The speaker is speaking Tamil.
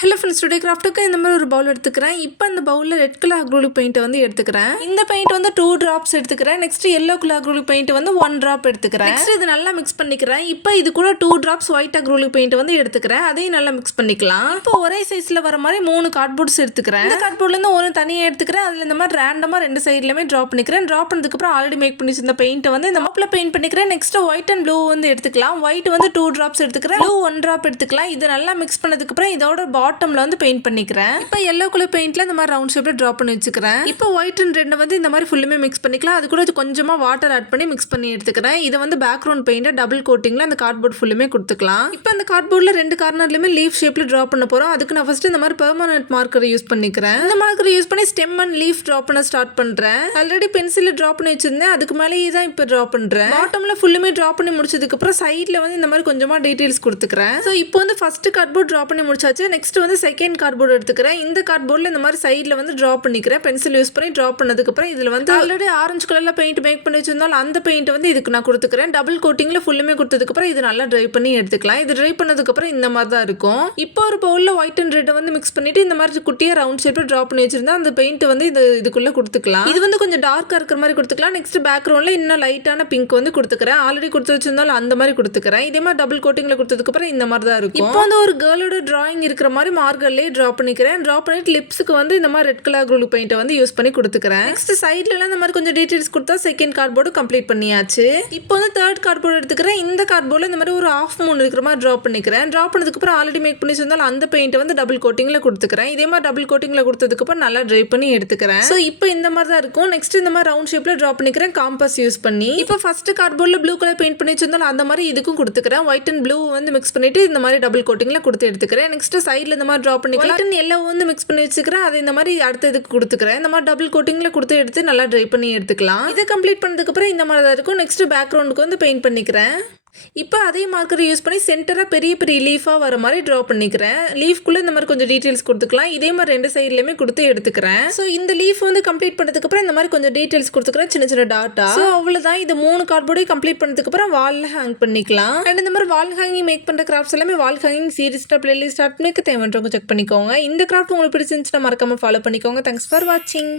ஹலோ ஃப்ரெண்ட்ஸ், டுடே கிராஃப்ட்டுக்கு இந்த மாதிரி ஒரு பவுல் எடுத்துக்கிறேன். இப்போ அந்த பவுலில் ரெட் கலர் அக்ரிலிக் பெயிண்ட்டை வந்து எடுத்துக்கிறேன். இந்த பெயிண்ட் வந்து 2 drops எடுத்துக்கிறேன். Next yellow colour acrylic paint வந்து 1 drop எடுத்துக்கிறேன். நெக்ஸ்ட் இது நல்லா மிக்ஸ் பண்ணிக்கிறேன். இப்போ இது கூட 2 drops ஒயிட் அக்ரிலிக் பெயிண்ட் வந்து எடுத்துக்கிறேன். அதையும் நல்லா மிக்ஸ் பண்ணிக்கலாம். இப்போ ஒரே சைஸில் வர மாதிரி 3 கார்ட்போர்ட்ஸ் எடுத்துக்கிறேன். இந்த கார்ட்போர்ட்லேருந்து ஒரு தனியாக எடுத்துக்கிறேன். அதில் இந்த மாதிரி ரேண்டமாக 2 சைட்லையுமே ட்ராப் பண்ணிக்கிறேன். ட்ராப் பண்ணதுக்கப்புறம் ஆல்ரெடி மேக் பண்ணி இந்த பெயிண்ட்டை வந்து இந்த மாப்பில் பெயிண்ட் பண்ணிக்கிறேன். நெக்ஸ்ட் ஒயிட் அண்ட் ப்ளூ வந்து எடுத்துக்கலாம். ஒயிட் வந்து 2 drops எடுத்துக்கிறேன். ப்ளூ 1 drop எடுத்துக்கலாம். இது நல்லா மிக்ஸ் பண்ணதுக்கப்புறம் இதோட பாட்டமில் வந்து பெயிண்ட் பண்ணிக்கிறேன். இப்போ yellow கலர் பெயிண்ட்ல இந்த மாதிரி ரவுண்ட் ஷேப்ல டிராப் பண்ணி வச்சுக்கிறேன். இப்போ ஒயிட் அண்ட் ரெட் வந்து இந்த மாதிரி ஃபுல்லுமே மிக்ஸ் பண்ணிக்கலாம். அது கூட கொஞ்சமா வாட்டர் ஆட் பண்ணி மிக்ஸ் பண்ணி எடுத்துக்கிறேன். இதை வந்து பேக்ரவுண்ட் பெயிண்ட டபுள் கோட்டிங்ல அந்த கார்ட்போர்ட் ஃபுல்லுமே கொடுத்துக்கலாம். இப்போ அந்த கார்ட்போர்ட்ல 2 கார்னர்லயுமே லீஃப் ஷேப்ல டிராப் பண்ண போறோம். அதுக்கு நான் ஃபர்ஸ்ட் இந்த மாதிரி பெர்மனன்ட் மார்க்கர் யூஸ் பண்ணிக்கிறேன். இந்த மார்க்கர் யூஸ் பண்ணி ஸ்டெம் அண்ட் லீஃப் டிராப் பண்ண ஸ்டார்ட் பண்றேன். ஆல்ரெடி பென்சில் டிராப் பண்ணி வச்சிருந்தேன். அதுக்கு மேலேயே தான் இப்போ டிராப் பண்றேன். பாட்டம்ல ஃபுல்லுமே டிராப் பண்ணி முடிச்சதுக்கு அப்புறம் சைட்ல வந்து இந்த மாதிரி கொஞ்சமா டீடைல்ஸ் கொடுத்துக்கிறேன். ஸோ இப்போ வந்து ஃபர்ஸ்ட் கார்ட்போர்ட் டிராப் பண்ணி முடிச்சாச்சு. நெக்ஸ்ட் வந்து செகண்ட் கார்ட்போர்ட் எடுத்துக்கிறேன். இந்த கார்ட்போர்ட்ல இந்த மாதிரி சைடுல வந்து டிராப் பண்ணிக்கிறேன். பென்சில் யூஸ் பண்ணி டிராப் பண்ணதுக்கு அப்புறம் இதுல வந்து ஆல்ரெடி ஆரஞ்சு கலர்ல பெயிண்ட் மேக் பண்ணி வச்சிருந்தாலும் அந்த பெயிண்ட் வந்து இதுக்கு நான் கொடுத்துக்கிறேன். டபுள் கோட்டிங்ல ஃபுல்லுமே கொடுத்ததுக்கு அப்புறம் இது நல்லா ட்ரை பண்ணி எடுத்துக்கலாம். இது ட்ரை பண்ணதுக்கு அப்புறம் இந்த மாதிரி தான் இருக்கும். இப்போ ஒரு பவுல்ல ஒயிட் அண்ட் ரெட் வந்து மிக்ஸ் பண்ணிட்டு இந்த மாதிரி குட்டியா ரவுண்ட் ஷேப்ல டிராப் பண்ணி வச்சிருந்தா அந்த பெயிண்ட் வந்து இதுக்குள்ள கொடுத்துக்கலாம். இது வந்து கொஞ்சம் டார்க்கா இருக்கிற மாதிரி கொடுத்துக்கலாம். நெக்ஸ்ட் பேக்ரவுண்ட்ல இன்னும் லைட்டான பிங்க் வந்து கொடுத்துக்கிறேன். ஆல்ரெடி கொடுத்து வச்சிருந்தாலும் அந்த மாதிரி கொடுத்துக்கிறேன். இதே மாதிரி டபுள் கோட்டிங்ல கொடுத்ததுக்கு அப்புறம் இந்த மாதிரி தான் இருக்கும். இப்போ வந்து ஒரு கேர்ளோட டிராயிங் இருக்கிற மாதிரி மார்க்கர்லயே டிரா பண்ணிக்கிறேன். டிரா பண்ணிட்டு லிப்ஸ்க்கு வந்து இந்த மாதிரி ரெட் கலர் அக்ரிலிக் பெயிண்ட் வந்து யூஸ் பண்ணி கொடுத்துக்கிறேன். நெக்ஸ்ட் சைடுல எல்லாம் இந்த மாதிரி கொஞ்சம் டீடைல்ஸ் கொடுத்தா செகண்ட் கார்ட்போர்டு கம்ப்ளீட் பண்ணியாச்சு. இப்போ வந்து தேர்ட் கார்ட்போர்டு எடுத்துக்கிறேன். இந்த கார்ட்போர்ட்ல இந்த மாதிரி ஒரு ஹாஃப் மூன் இருக்கிற மாதிரி டிரா பண்ணிக்கிறேன். டிரா பண்ணதுக்கு அப்புறம் ஆல்ரெடி மேக் பண்ணி வச்சிருந்தாலும் அந்த பெயிண்ட் வந்து டபுள் கோட்டிங்ல கொடுத்துக்கிறேன். இதே மாதிரி டபுள் கோட்டிங்ல கொடுத்ததுக்கு அப்புறம் நல்லா ட்ரை பண்ணி எடுத்துக்கிறேன். ஸோ இப்போ இந்த மாதிரி தான் இருக்கும். நெக்ஸ்ட் இந்த மாதிரி ரவுண்ட் ஷேப்ல டிரா பண்ணிக்கிறேன் காம்பஸ் யூஸ் பண்ணி. இப்போ ஃபர்ஸ்ட் கார்ட்போர்ட்ல ப்ளூ கலர் பெயிண்ட் பண்ணி வச்சிருந்தாலும் அந்த மாதிரி இதுக்கும் கொடுத்துக்கிறேன். ஒயிட் அண்ட் ப்ளூ வந்து மிக்ஸ் பண்ணிட்டு இந்த மாதிரி டபுள் கோட்டிங்ல கொடுத்து எடுத்துக்கிறேன். நெக்ஸ்ட் சைடுல இந்த மாதிரி டிரா பண்ணிக்கலாம். ஒயிட் அண்ட் எல்லோ வந்து மிக்ஸ் பண்ணி வச்சுக்கிறேன். அது இந்த மாதிரி அடுத்த இதுக்கு கொடுத்துக்கிறேன். இந்த மாதிரி டபுள் கோட்டிங்ல கொடுத்து எடுத்து நல்லா ட்ரை பண்ணி எடுத்துக்கலாம். இதை கம்ப்ளீட் பண்ணதுக்கு அப்புறம் இந்த மாதிரி தான் இருக்கும். நெக்ஸ்ட் பேக்ரவுண்டுக்கு வந்து பெயிண்ட் பண்ணிக்கிறேன். இப்போ அதே மார்க்கர் யூஸ் பண்ணி சென்டராக பெரிய பெரிய லீஃபாக வர மாதிரி ட்ரா பண்ணிக்கிறேன். லீஃப்குள்ளே இந்த மாதிரி கொஞ்சம் டீட்டெயில்ஸ் கொடுத்துக்கலாம். இதே மாதிரி 2 சைட்லையுமே கொடுத்து எடுத்துக்கிறேன். ஸோ இந்த லீஃப் வந்து கம்ப்ளீட் பண்ணதுக்கப்புறம் இந்த மாதிரி கொஞ்சம் டீட்டெயில்ஸ் கொடுத்துக்கிறேன், சின்ன சின்ன டாட்டா. ஸோ அவ்வளோதான். இது 3 கார்ட்போர்டையும் கம்ப்ளீட் பண்ணதுக்கப்புறம் வாலில் ஹேங் பண்ணிக்கலாம். அண்ட் இந்த மாதிரி வால் ஹேங்கிங் மேக் பண்ணுற கிராஃப்ட்ஸ் எல்லாமே வால் ஹேங்கிங் சீரிஸ்டாக பிளேலிஸ்ட் ஸ்டார்ட் பண்ணி தேவைன்றவங்க செக் பண்ணிக்கோங்க. இந்த கிராஃப்ட் உங்களுக்கு பிடிச்சிருந்துச்சுன்னா மறக்காமல் ஃபாலோ பண்ணிக்கோங்க. தேங்க்ஸ் ஃபார் வாட்சிங்.